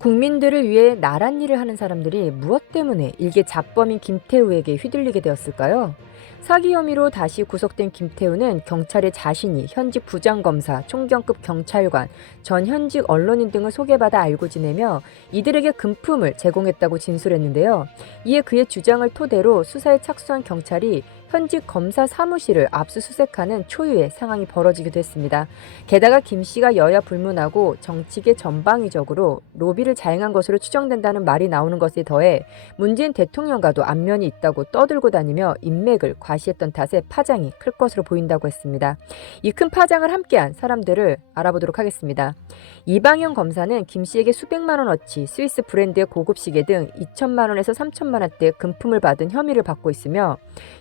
국민들을 위해 나란 일을 하는 사람들이 무엇 때문에 일개 잡범인 김태우에게 휘둘리게 되었을까요? 사기 혐의로 다시 구속된 김태우는 경찰에 자신이 현직 부장검사, 총경급 경찰관, 전 현직 언론인 등을 소개받아 알고 지내며 이들에게 금품을 제공했다고 진술했는데요. 이에 그의 주장을 토대로 수사에 착수한 경찰이 현직 검사 사무실을 압수수색하는 초유의 상황이 벌어지기도 했습니다. 게다가 김 씨가 여야 불문하고 정치계 전방위적으로 로비를 자행한 것으로 추정된다는 말이 나오는 것에 더해 문재인 대통령과도 안면이 있다고 떠들고 다니며 인맥을 과시했던 탓에 파장이 클 것으로 보인다고 했습니다. 이 큰 파장을 함께한 사람들을 알아보도록 하겠습니다. 이방현 검사는 김 씨에게 수백만 원어치 스위스 브랜드의 고급 시계 등 2천만 원에서 3천만 원대의 금품을 받은 혐의를 받고 있으며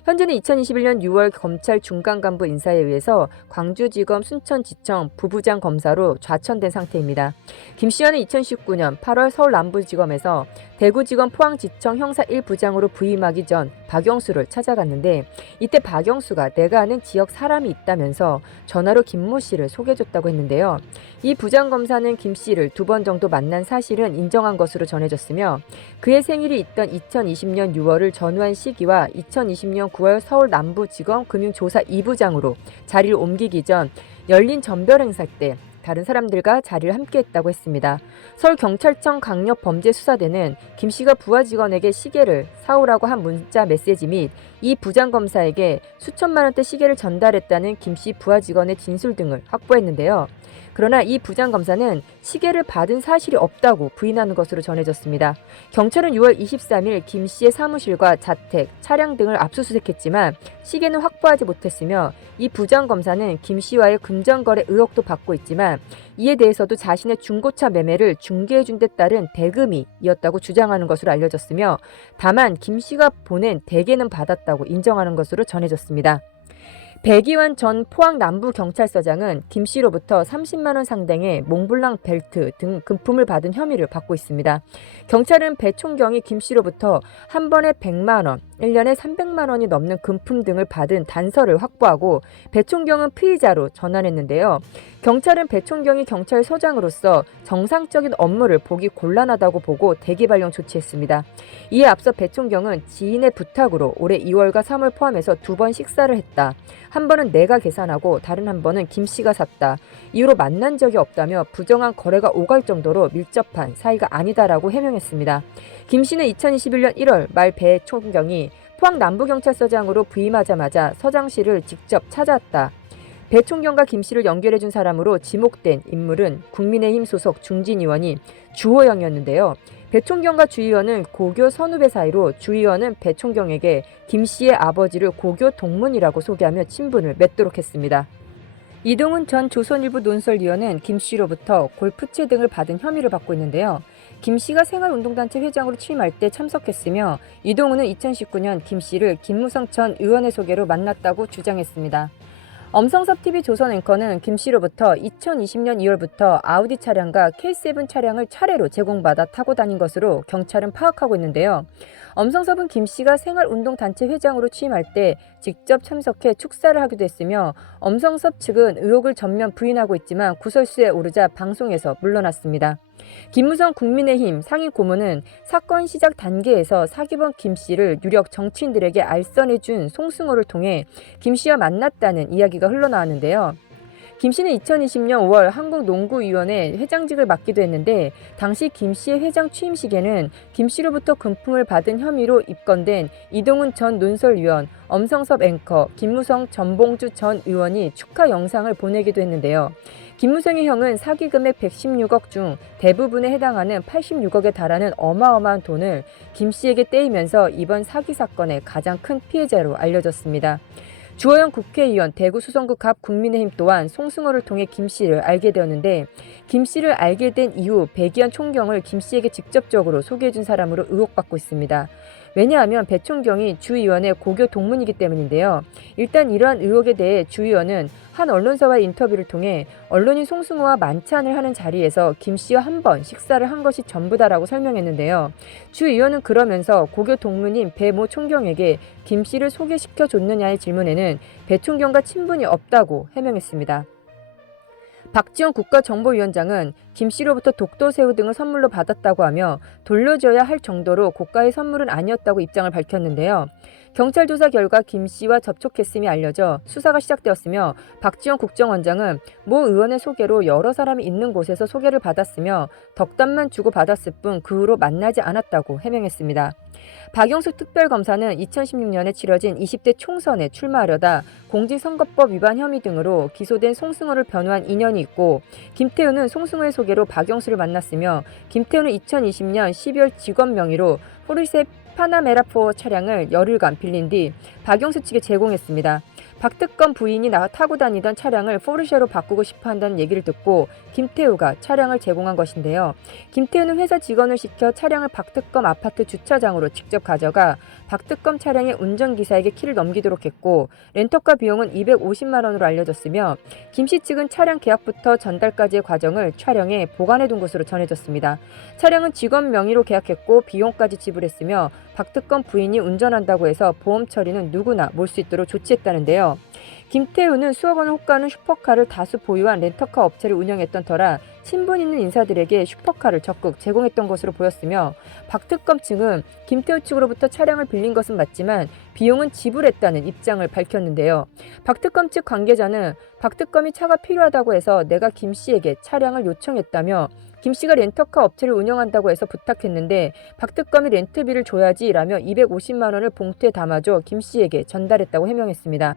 현재는 2021년 6월 검찰 중간 간부 인사에 의해서 광주지검 순천지청 부부장 검사로 좌천된 상태입니다. 김 씨와는 2019년 8월 서울 남부지검에서 대구지검 포항지청 형사 1부장으로 부임하기 전 박영수를 찾아갔는데 이때 박영수가 내가 아는 지역 사람이 있다면서 전화로 김모 씨를 소개해줬다고 했는데요. 이 부장검사는 김 씨를 2번 정도 만난 사실은 인정한 것으로 전해졌으며 그의 생일이 있던 2020년 6월을 전후한 시기와 2020년 9월 서울 남부지검 금융조사 2부장으로 자리를 옮기기 전 열린 전별 행사 때 다른 사람들과 자리를 함께했다고 했습니다. 서울경찰청 강력범죄수사대는 김 씨가 부하 직원에게 시계를 사오라고 한 문자 메시지 및 이 부장검사에게 수천만 원대 시계를 전달했다는 김 씨 부하 직원의 진술 등을 확보했는데요. 그러나 이 부장검사는 시계를 받은 사실이 없다고 부인하는 것으로 전해졌습니다. 경찰은 6월 23일 김 씨의 사무실과 자택, 차량 등을 압수수색했지만 시계는 확보하지 못했으며 이 부장검사는 김 씨와의 금전거래 의혹도 받고 있지만 이에 대해서도 자신의 중고차 매매를 중개해준 데 따른 대금이었다고 주장하는 것으로 알려졌으며 다만 김 씨가 보낸 대개는 받았다고 인정하는 것으로 전해졌습니다. 백이완 전 포항 남부경찰서장은 김 씨로부터 30만 원 상당의 몽블랑 벨트 등 금품을 받은 혐의를 받고 있습니다. 경찰은 배 총경이 김 씨로부터 한 번에 100만 원, 1년에 300만 원이 넘는 금품 등을 받은 단서를 확보하고 배 총경은 피의자로 전환했는데요. 경찰은 배 총경이 경찰서장으로서 정상적인 업무를 보기 곤란하다고 보고 대기 발령 조치했습니다. 이에 앞서 배 총경은 지인의 부탁으로 올해 2월과 3월 포함해서 2번 식사를 했다. 한 번은 내가 계산하고 다른 한 번은 김 씨가 샀다. 이후로 만난 적이 없다며 부정한 거래가 오갈 정도로 밀접한 사이가 아니다라고 해명했습니다. 김 씨는 2021년 1월 말 배 총경이 포항 남부경찰서장으로 부임하자마자 서장실을 직접 찾아왔다. 배 총경과 김 씨를 연결해준 사람으로 지목된 인물은 국민의힘 소속 중진 의원이 주호영이었는데요. 배 총경과 주 의원은 고교 선후배 사이로 주 의원은 배 총경에게 김 씨의 아버지를 고교 동문이라고 소개하며 친분을 맺도록 했습니다. 이동훈 전 조선일보 논설위원은 김 씨로부터 골프채 등을 받은 혐의를 받고 있는데요. 김 씨가 생활운동단체 회장으로 취임할 때 참석했으며 이동훈은 2019년 김 씨를 김무성 전 의원의 소개로 만났다고 주장했습니다. 엄성섭TV 조선 앵커는 김 씨로부터 2020년 2월부터 아우디 차량과 K7 차량을 차례로 제공받아 타고 다닌 것으로 경찰은 파악하고 있는데요. 엄성섭은 김 씨가 생활운동단체 회장으로 취임할 때 직접 참석해 축사를 하기도 했으며 엄성섭 측은 의혹을 전면 부인하고 있지만 구설수에 오르자 방송에서 물러났습니다. 김무성 국민의힘 상임고문은 사건 시작 단계에서 사기범 김 씨를 유력 정치인들에게 알선해준 송승호를 통해 김 씨와 만났다는 이야기가 흘러나왔는데요. 김 씨는 2020년 5월 한국농구위원회 회장직을 맡기도 했는데 당시 김 씨의 회장 취임식에는 김 씨로부터 금품을 받은 혐의로 입건된 이동훈 전 논설위원, 엄성섭 앵커, 김무성 전봉주 전 의원이 축하 영상을 보내기도 했는데요. 김무성의 형은 사기 금액 116억 중 대부분에 해당하는 86억에 달하는 어마어마한 돈을 김 씨에게 떼이면서 이번 사기 사건의 가장 큰 피해자로 알려졌습니다. 주호영 국회의원 대구 수성구 갑 국민의힘 또한 송승호를 통해 김 씨를 알게 되었는데 김 씨를 알게 된 이후 백이완 총경을 김 씨에게 직접적으로 소개해준 사람으로 의혹받고 있습니다. 왜냐하면 배 총경이 주 의원의 고교 동문이기 때문인데요. 일단 이러한 의혹에 대해 주 의원은 한 언론사와의 인터뷰를 통해 언론인 송승호와 만찬을 하는 자리에서 김 씨와 한 번 식사를 한 것이 전부다라고 설명했는데요. 주 의원은 그러면서 고교 동문인 배 모 총경에게 김 씨를 소개시켜 줬느냐의 질문에는 배 총경과 친분이 없다고 해명했습니다. 박지원 국가정보위원장은 김 씨로부터 독도새우 등을 선물로 받았다고 하며 돌려줘야 할 정도로 고가의 선물은 아니었다고 입장을 밝혔는데요. 경찰 조사 결과 김 씨와 접촉했음이 알려져 수사가 시작되었으며 박지원 국정원장은 모 의원의 소개로 여러 사람이 있는 곳에서 소개를 받았으며 덕담만 주고받았을 뿐 그 후로 만나지 않았다고 해명했습니다. 박영수 특별검사는 2016년에 치러진 20대 총선에 출마하려다 공직선거법 위반 혐의 등으로 기소된 송승호를 변호한 인연이 있고 김태우는 송승호의 소개로 박영수를 만났으며 김태우는 2020년 12월 직원 명의로 포르쉐 파나메라4 차량을 열흘간 빌린 뒤 박영수 측에 제공했습니다. 박 특검 부인이 타고 다니던 차량을 포르쉐로 바꾸고 싶어 한다는 얘기를 듣고 김태우가 차량을 제공한 것인데요. 김태우는 회사 직원을 시켜 차량을 박 특검 아파트 주차장으로 직접 가져가 박 특검 차량의 운전기사에게 키를 넘기도록 했고 렌터카 비용은 250만 원으로 알려졌으며 김 씨 측은 차량 계약부터 전달까지의 과정을 촬영해 보관해둔 것으로 전해졌습니다. 차량은 직원 명의로 계약했고 비용까지 지불했으며 박 특검 부인이 운전한다고 해서 보험 처리는 누구나 몰 수 있도록 조치했다는데요. 김태우는 수억 원을 호가하는 슈퍼카를 다수 보유한 렌터카 업체를 운영했던 터라 친분 있는 인사들에게 슈퍼카를 적극 제공했던 것으로 보였으며 박 특검 측은 김태우 측으로부터 차량을 빌린 것은 맞지만 비용은 지불했다는 입장을 밝혔는데요. 박 특검 측 관계자는 박 특검이 차가 필요하다고 해서 내가 김 씨에게 차량을 요청했다며 김 씨가 렌터카 업체를 운영한다고 해서 부탁했는데 박 특검이 렌트비를 줘야지라며 250만 원을 봉투에 담아줘 김 씨에게 전달했다고 해명했습니다.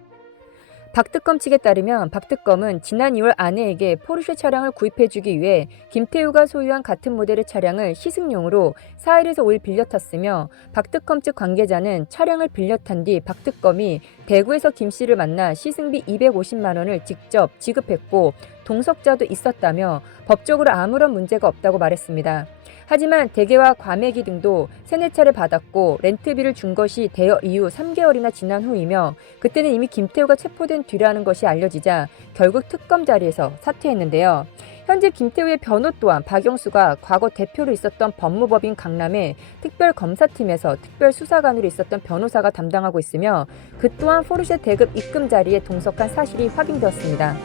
박 특검 측에 따르면 박 특검은 지난 2월 아내에게 포르쉐 차량을 구입해주기 위해 김태우가 소유한 같은 모델의 차량을 시승용으로 4일에서 5일 빌려 탔으며 박 특검 측 관계자는 차량을 빌려 탄 뒤 박 특검이 대구에서 김 씨를 만나 시승비 250만 원을 직접 지급했고 동석자도 있었다며 법적으로 아무런 문제가 없다고 말했습니다. 하지만 대개와 과메기 등도 3-4차례 받았고 렌트비를 준 것이 대여 이후 3개월이나 지난 후이며 그때는 이미 김태우가 체포된 뒤라는 것이 알려지자 결국 특검 자리에서 사퇴했는데요. 현재 김태우의 변호 또한 박영수가 과거 대표로 있었던 법무법인 강남의 특별검사팀에서 특별수사관으로 있었던 변호사가 담당하고 있으며 그 또한 포르쉐 대급 입금 자리에 동석한 사실이 확인되었습니다.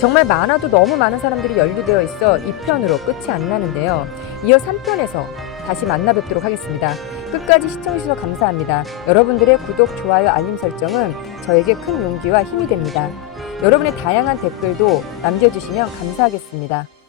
정말 많아도 너무 많은 사람들이 연루되어 있어 2편으로 끝이 안 나는데요. 이어 3편에서 다시 만나 뵙도록 하겠습니다. 끝까지 시청해주셔서 감사합니다. 여러분들의 구독, 좋아요, 알림 설정은 저에게 큰 용기와 힘이 됩니다. 여러분의 다양한 댓글도 남겨주시면 감사하겠습니다.